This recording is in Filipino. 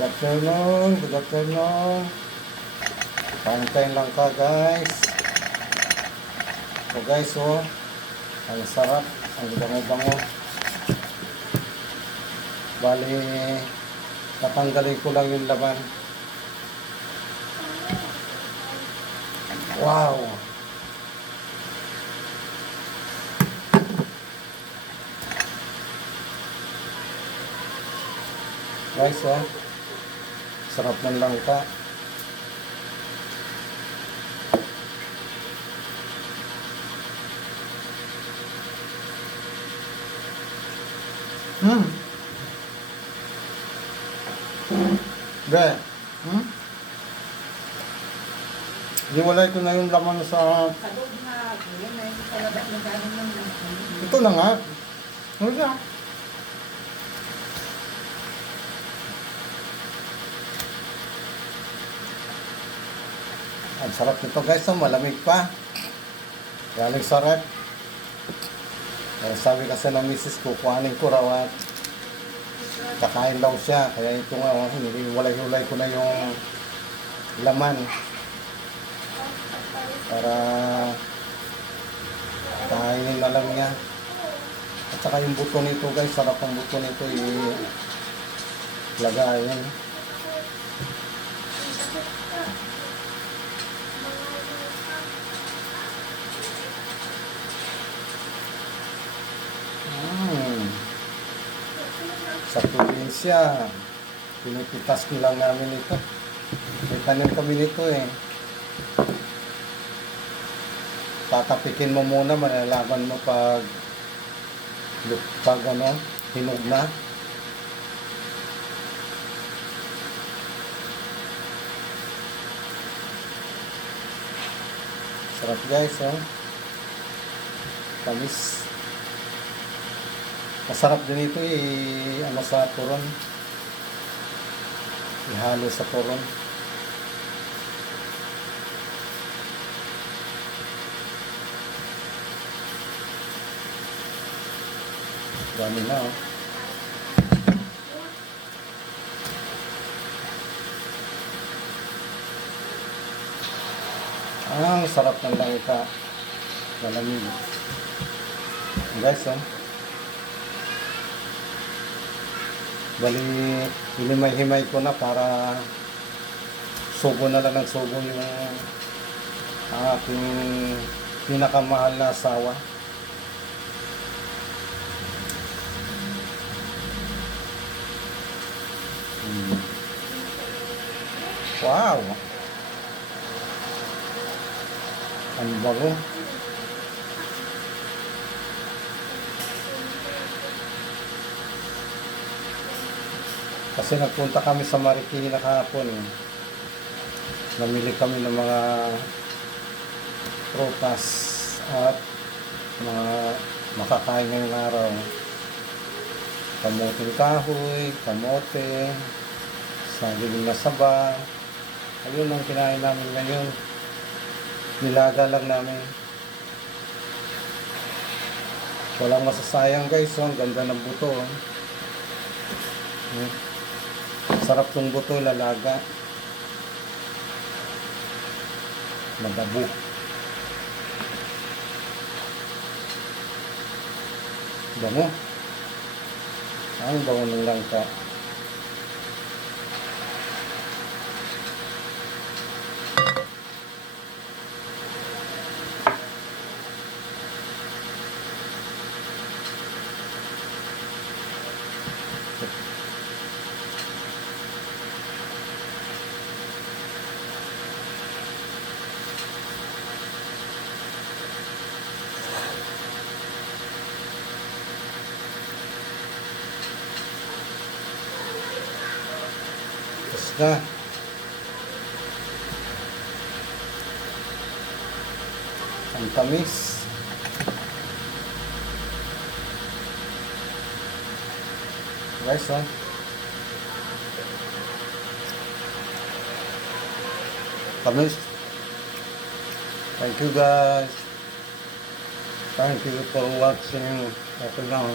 Good afternoon, good afternoon. Kain lang ka guys. So guys, oh, ang sarap, ang bango-bango. Bali, tatanggalin ko lang yung laman. Wow! Guys, oh, sarap ng langka. Be, Hiwalay ko na yung laman sa... Kalog na, yan na yung talaga ng gano'n lang. Ito na nga. Ano na? Ang sarap nito guys, oh, malamig pa. Galing sarap. Sabi kasi ng misis ko, kuhanin ko raw at kakain daw siya. Kaya ito nga, oh, walay-hulay ko na yung laman. Para kainin na lang niya. At saka yung buto nito guys, sarap ang buto nito ilagayin. Sa probinsya, pinipitas ko lang namin ito. May tanim kami nito eh. Tatapikin mo muna, malalaman mo pag ano, hinog na. Sarap guys, oh. Tamis. Masarap din ito ano sa turon. Ihalo sa turon. Dami na, oh. Ang sarap ng langka. Malamig. Guys, oh. Bali, hinimay-himay ko na para subo na lang ng subo yung aking pinakamahal na asawa. Wow! Ang bango. Kasi nagpunta kami sa Marikina kahapon. Namili kami ng mga prutas at mga makakain ngayong araw. Kamuting kahoy, kamote, saging na saba. Ayun ang kinain namin ngayon. Nilaga lang namin. Walang masasayang guys, oh. Ang ganda ng buto, oh. Sarap tong buto, lalaga. Madabo. Bango. Ang bango ng langka. Na. Ang tamis. Guys, oh. Tamis. Thank you guys. Thank you for watching. Okay lang.